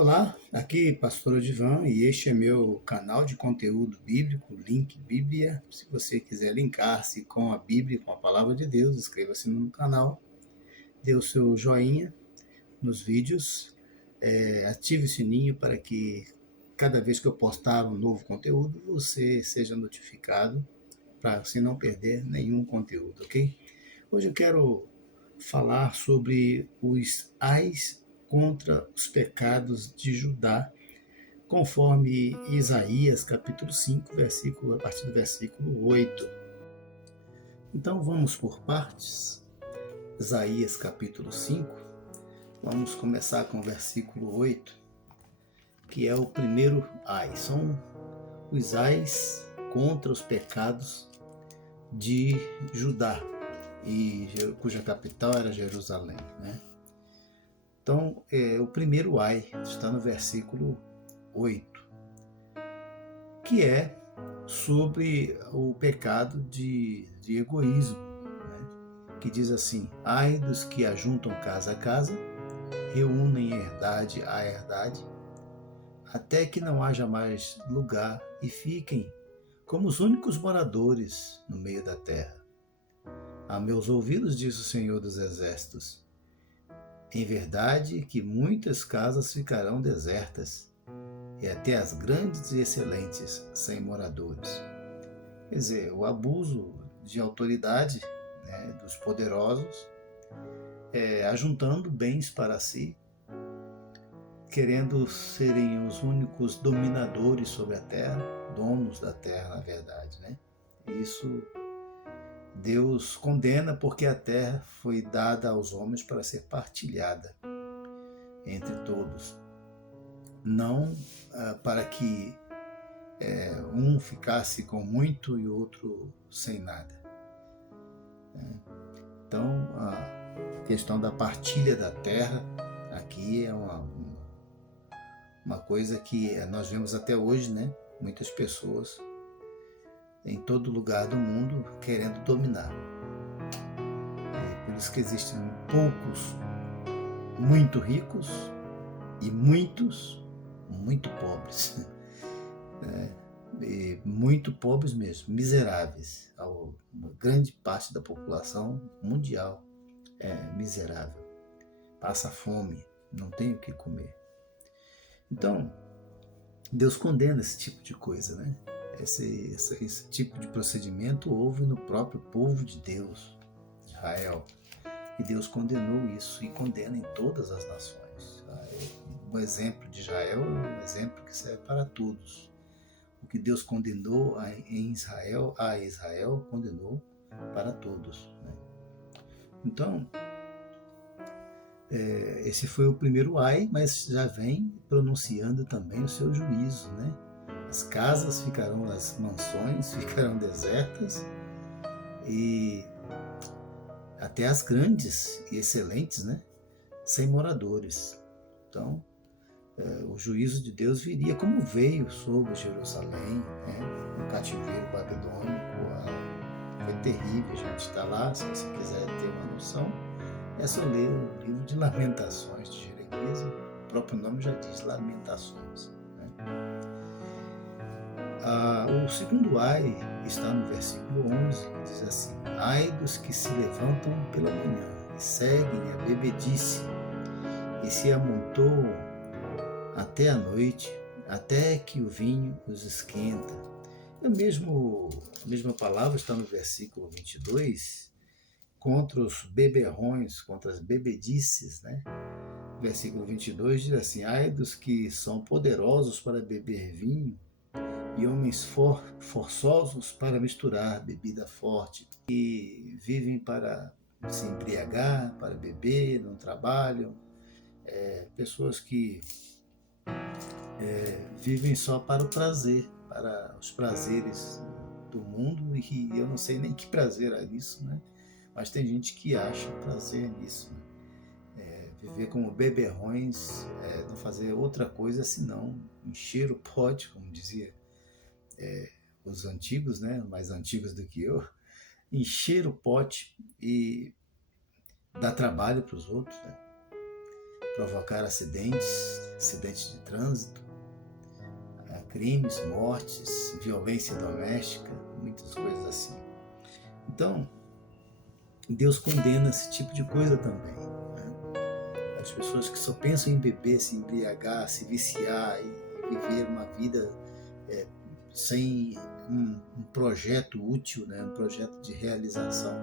Olá, aqui Pastor Odivan e este é meu canal de conteúdo bíblico, Link Bíblia. Se você quiser linkar-se com a Bíblia, com a Palavra de Deus, inscreva-se no canal, dê o seu joinha nos vídeos, ative o sininho para que cada vez que eu postar um novo conteúdo, você seja notificado para você não perder nenhum conteúdo, ok? Hoje eu quero falar sobre os ais contra os pecados de Judá, conforme Isaías capítulo 5, a partir do versículo 8. Então vamos por partes. Isaías capítulo 5, vamos começar com o versículo 8, que é o primeiro ai. São os ais contra os pecados de Judá, cuja capital era Jerusalém, né? Então, o primeiro ai está no versículo 8, que é sobre o pecado de egoísmo, né? Que diz assim: ai dos que ajuntam casa a casa, reúnem herdade a herdade, até que não haja mais lugar e fiquem como os únicos moradores no meio da terra. A meus ouvidos, diz o Senhor dos Exércitos, em verdade que muitas casas ficarão desertas, e até as grandes e excelentes sem moradores. Quer dizer, o abuso de autoridade, né, dos poderosos, ajuntando bens para si, querendo serem os únicos dominadores sobre a terra, donos da terra, na verdade, né? Isso Deus condena porque a terra foi dada aos homens para ser partilhada entre todos, não para que um ficasse com muito e o outro sem nada. Então, a questão da partilha da terra aqui é uma coisa que nós vemos até hoje, né? Muitas pessoas em todo lugar do mundo querendo dominar. Por isso que existem poucos muito ricos e muitos muito pobres. Muito pobres mesmo, miseráveis. A grande parte da população mundial é miserável, passa fome, não tem o que comer. Então, Deus condena esse tipo de coisa, né? Esse tipo de procedimento houve no próprio povo de Deus, Israel. E Deus condenou isso e condena em todas as nações. O exemplo de Israel é um exemplo que serve para todos. O que Deus condenou em Israel, a Israel, condenou para todos, né? Então, esse foi o primeiro ai, mas já vem pronunciando também o seu juízo, né? As casas ficarão, as mansões ficarão desertas e até as grandes e excelentes, né? Sem moradores. Então, o juízo de Deus viria como veio sobre Jerusalém, né? No cativeiro babilônico. Foi terrível, a gente está lá. Se você quiser ter uma noção, é só ler o livro de Lamentações de Jeremias. O próprio nome já diz Lamentações, né? O segundo ai está no versículo 11, que diz assim: ai dos que se levantam pela manhã e seguem a bebedice, e se amontoam até a noite, até que o vinho os esquenta. A mesma palavra está no versículo 22, contra os beberrões, contra as bebedices, né? Versículo 22 diz assim: ai dos que são poderosos para beber vinho e homens forçosos para misturar bebida forte, e vivem para se embriagar, para beber, não trabalham, pessoas que vivem só para o prazer, para os prazeres do mundo, e eu não sei nem que prazer é isso, né? Mas tem gente que acha prazer nisso, né? Viver como beberrões, não fazer outra coisa senão encher o pote, como dizia os antigos, né? Mais antigos do que eu, encher o pote e dar trabalho para os outros, né? provocar acidentes de trânsito, crimes, mortes, violência doméstica, muitas coisas assim. Então, Deus condena esse tipo de coisa também, né? As pessoas que só pensam em beber, se embriagar, se viciar e viver uma vida sem um projeto útil, né? Um projeto de realização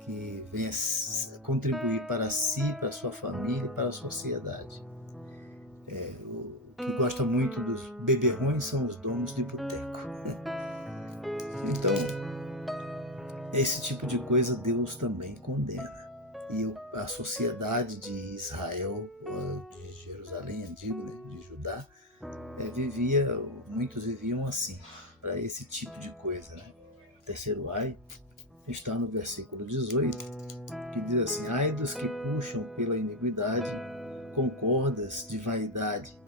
que venha contribuir para si, para a sua família e para a sociedade. O que gosta muito dos beberrões são os donos de boteco. Então, esse tipo de coisa Deus também condena. E a sociedade de Israel, de Jerusalém, digo, né, de Judá, muitos viviam assim, para esse tipo de coisa, né? O terceiro ai está no versículo 18, que diz assim: ai dos que puxam pela iniquidade com cordas de vaidade,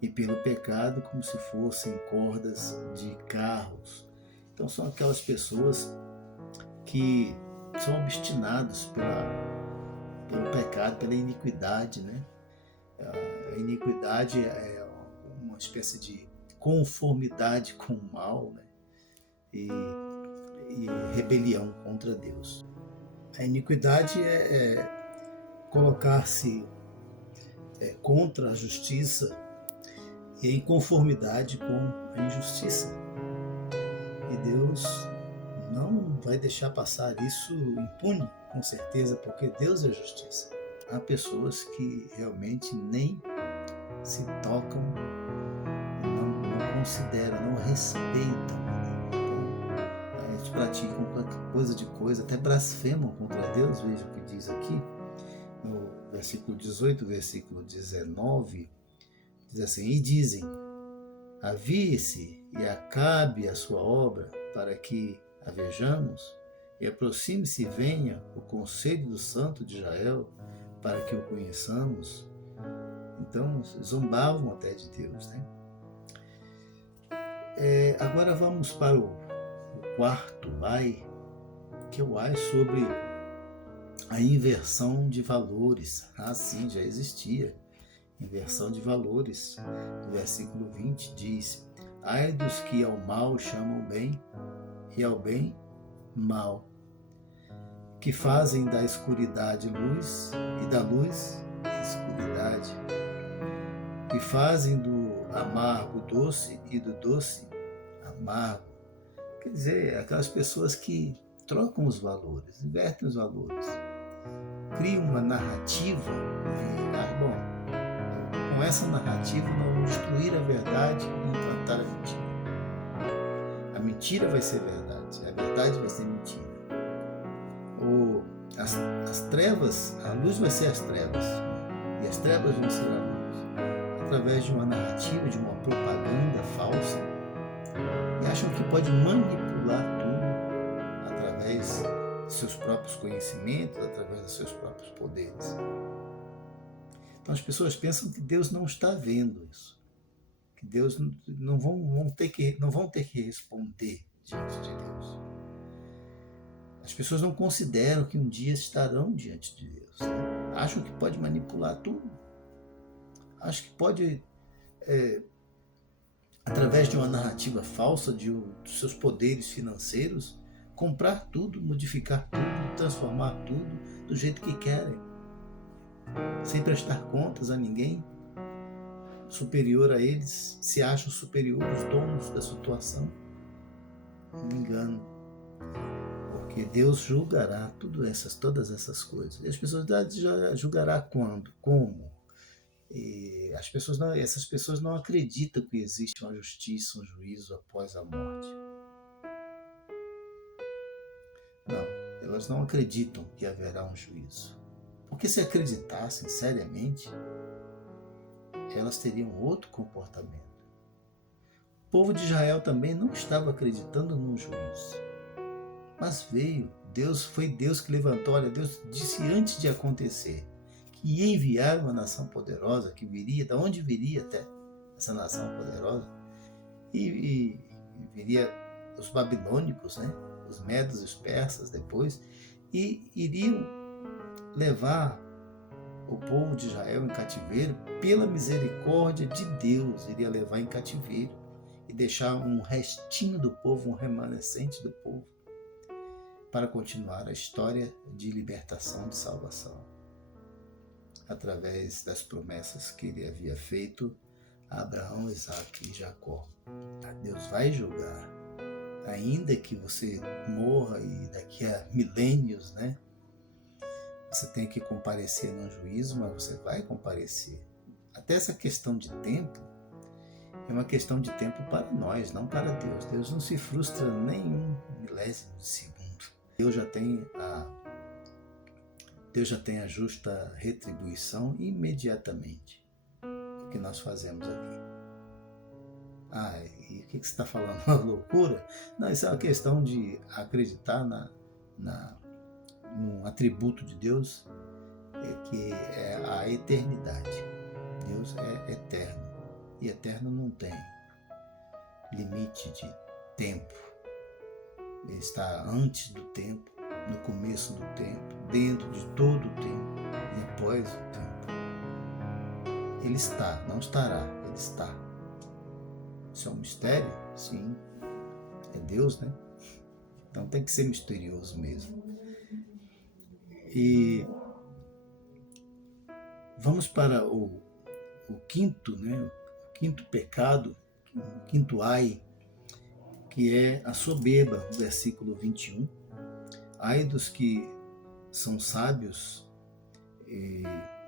e pelo pecado como se fossem cordas de carros. Então são aquelas pessoas que são obstinados pelo pecado, pela iniquidade, né? A iniquidade é uma espécie de conformidade com o mal, né? E rebelião contra Deus. A iniquidade é colocar-se contra a justiça e em conformidade com a injustiça. E Deus não vai deixar passar isso impune, com certeza, porque Deus é justiça. Há pessoas que realmente nem se tocam, não consideram, não respeitam. Então, eles praticam qualquer coisa, até blasfemam contra Deus. Veja o que diz aqui, no versículo 18, versículo 19, diz assim: e dizem, avie-se e acabe a sua obra, para que a vejamos, e aproxime-se e venha o conselho do Santo de Israel, para que o conheçamos. Então, zombavam até de Deus, né? Agora vamos para o quarto ai, que é o ai sobre a inversão de valores. Sim, já existia inversão de valores. No versículo 20 diz: ai dos que ao mal chamam bem e ao bem mal, que fazem da escuridade luz e da luz escuridade, que fazem do amargo doce e do doce amargo. Quer dizer, aquelas pessoas que trocam os valores, invertem os valores, criam uma narrativa com essa narrativa nós vamos destruir a verdade e implantar a mentira. A mentira vai ser verdade, a verdade vai ser mentira. As trevas, a luz vai ser as trevas, e as trevas vão ser a luz, através de uma narrativa, de uma propaganda falsa, e acham que pode manipular tudo através de seus próprios conhecimentos, através dos seus próprios poderes. Então as pessoas pensam que Deus não está vendo isso, que Deus não vão ter que responder diante de Deus. As pessoas não consideram que um dia estarão diante de Deus, né? Acham que pode manipular tudo. Acham que pode, através de uma narrativa falsa dos seus poderes financeiros, comprar tudo, modificar tudo, transformar tudo do jeito que querem, sem prestar contas a ninguém, superior a eles, se acham superiores, donos da situação. Um engano. Porque Deus julgará todas essas coisas. E as pessoas julgará quando? Como? E essas pessoas não acreditam que existe uma justiça, um juízo após a morte. Não, elas não acreditam que haverá um juízo. Porque se acreditassem seriamente, elas teriam outro comportamento. O povo de Israel também não estava acreditando num juízo. Mas veio, foi Deus que levantou. Olha, Deus disse antes de acontecer que ia enviar uma nação poderosa, que viria, da onde viria até essa nação poderosa? E viria os babilônicos, né? Os medos e os persas depois, e iriam levar o povo de Israel em cativeiro, pela misericórdia de Deus, iria levar em cativeiro e deixar um restinho do povo, um remanescente do povo, para continuar a história de libertação, de salvação, através das promessas que ele havia feito a Abraão, Isaque e Jacó. Deus vai julgar, ainda que você morra e daqui a milênios, né? Você tem que comparecer no juízo, mas você vai comparecer. Até essa questão de tempo é uma questão de tempo para nós, não para Deus. Deus não se frustra nem um milésimo de segundo. Deus já tem a justa retribuição imediatamente. O que nós fazemos aqui. E o que você está falando? Uma loucura? Não, isso é uma questão de acreditar num atributo de Deus, que é a eternidade. Deus é eterno. E eterno não tem limite de tempo. Ele está antes do tempo, no começo do tempo, dentro de todo o tempo e após o tempo. Ele está, não estará, ele está. Isso é um mistério? Sim. É Deus, né? Então tem que ser misterioso mesmo. E vamos para o quinto, né? O quinto pecado, o quinto ai, que é a soberba, versículo 21. Ai dos que são sábios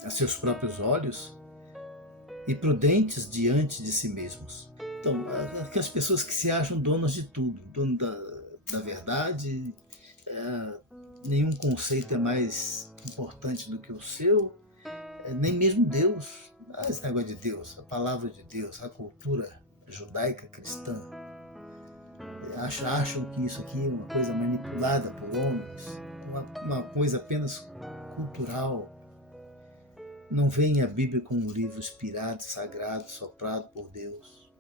a seus próprios olhos e prudentes diante de si mesmos. Então, aquelas pessoas que se acham donas de tudo, dono da verdade, nenhum conceito é mais importante do que o seu, nem mesmo Deus. Esse negócio de Deus, a palavra de Deus, a cultura judaica cristã, acham que isso aqui é uma coisa manipulada por homens, uma coisa apenas cultural. Não veem a Bíblia como um livro inspirado, sagrado, soprado por Deus,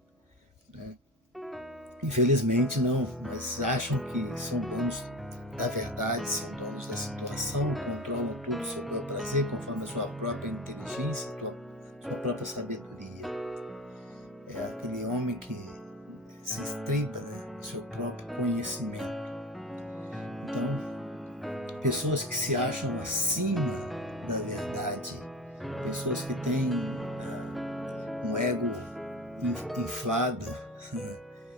né? Infelizmente não, mas acham que são donos da verdade, são donos da situação, controlam tudo ao seu próprio prazer, conforme a sua própria inteligência, sua própria sabedoria. É aquele homem que se estriba, né, no seu próprio conhecimento. Então, pessoas que se acham acima da verdade, pessoas que têm um ego inflado,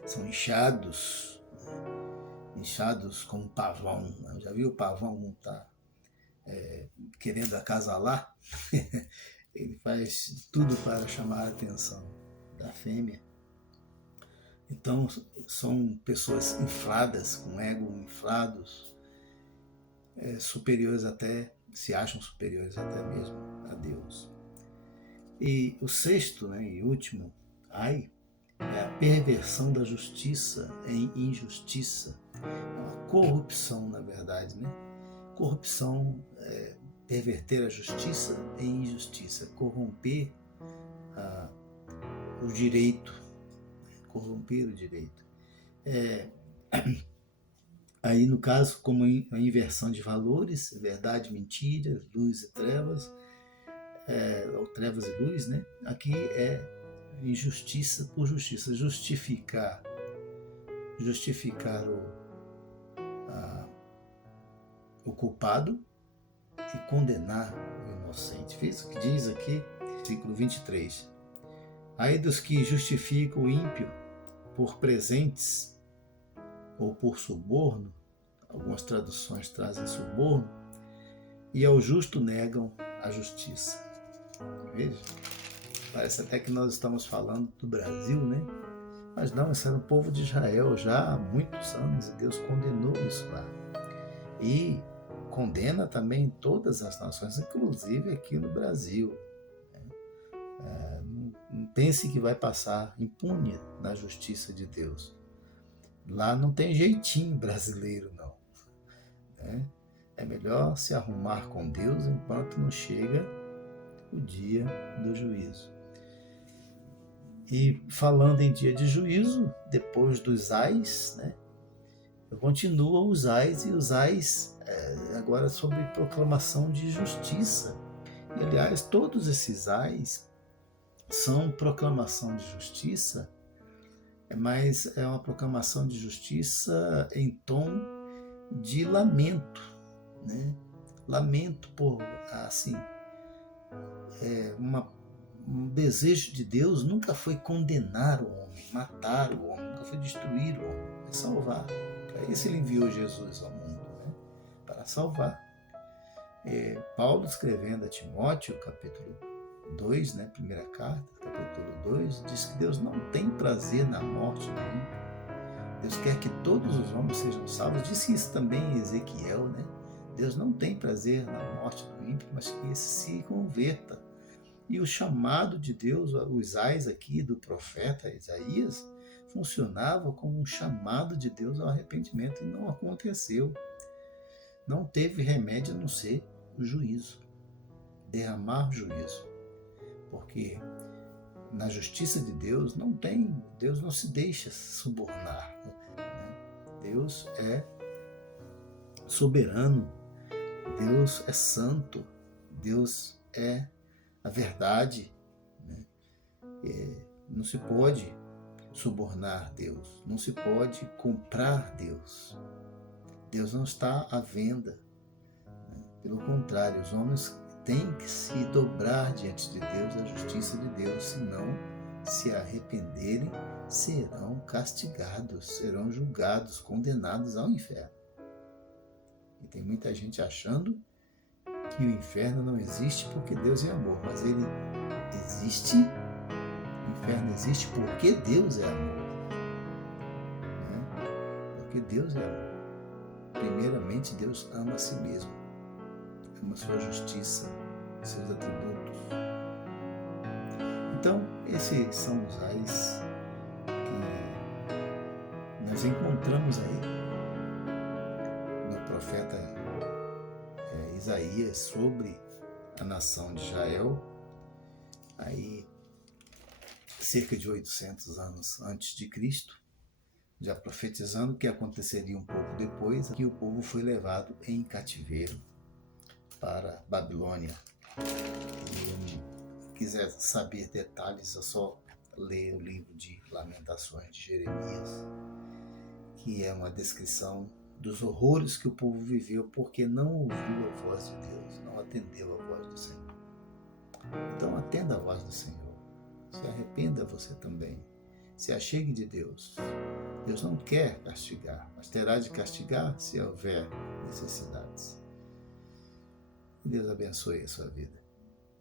são inchados como um pavão. Já viu o pavão como está querendo acasalar? Ele faz tudo para chamar a atenção da fêmea. Então, são pessoas infladas, com ego inflados, superiores até, se acham superiores até mesmo a Deus. E o sexto, né, e último, ai, é a perversão da justiça em injustiça. É uma corrupção, na verdade, né? Corrupção é perverter a justiça em injustiça, corromper o direito, corromper o direito. Aí, no caso, como a inversão de valores, verdade, mentira, luz e trevas, ou trevas e luz, né? Aqui é injustiça por justiça, justificar o culpado e condenar o inocente. Fez o que diz aqui, versículo 23. Ai dos que justificam o ímpio por presentes ou por suborno, algumas traduções trazem suborno, e ao justo negam a justiça. Veja, parece até que nós estamos falando do Brasil, né? Mas não, esse era o povo de Israel já há muitos anos, e Deus condenou isso lá. E condena também todas as nações, inclusive aqui no Brasil. Não pense que vai passar impune na justiça de Deus. Lá não tem jeitinho brasileiro, não. É melhor se arrumar com Deus enquanto não chega o dia do juízo. E falando em dia de juízo, depois dos ais, né, continua os ais, e os ais agora sobre proclamação de justiça. E, aliás, todos esses ais são proclamação de justiça, mas é uma proclamação de justiça em tom de lamento, né? Lamento por, assim, um desejo de Deus nunca foi condenar o homem, matar o homem, nunca foi destruir o homem, é salvar. Para isso ele enviou Jesus ao mundo, né? Para salvar. Paulo, escrevendo a Timóteo, capítulo 2, né, primeira carta, capítulo 2, diz que Deus não tem prazer na morte do ímpio. Deus quer que todos os homens sejam salvos. Disse isso também em Ezequiel, né? Deus não tem prazer na morte do ímpio, mas que esse se converta. E o chamado de Deus, os ais aqui do profeta Isaías, funcionava como um chamado de Deus ao arrependimento, e não aconteceu. Não teve remédio a não ser o juízo, derramar juízo. Porque na justiça de Deus Deus não se deixa subornar. Deus é soberano, Deus é santo, Deus é a verdade. Né? Não se pode subornar Deus, não se pode comprar Deus. Deus não está à venda. Né? Pelo contrário, os homens têm que se dobrar diante de Deus, a justiça de Deus, senão se arrependerem, serão castigados, serão julgados, condenados ao inferno. E tem muita gente achando que o inferno não existe porque Deus é amor, mas ele existe, o inferno existe porque Deus é amor. Né? Porque Deus é amor. Primeiramente, Deus ama a si mesmo, ama a sua justiça, seus atributos. Então, esses são os ais que nós encontramos aí no profeta Isaías sobre a nação de Israel, aí cerca de 800 anos antes de Cristo, já profetizando que aconteceria um pouco depois, que o povo foi levado em cativeiro para Babilônia. E quiser saber detalhes, é só ler o livro de Lamentações de Jeremias, que é uma descrição dos horrores que o povo viveu porque não ouviu a voz de Deus, não atendeu a voz do Senhor. Então atenda a voz do Senhor, se arrependa você também, se achegue de Deus. Deus não quer castigar, mas terá de castigar se houver necessidades. Que Deus abençoe a sua vida.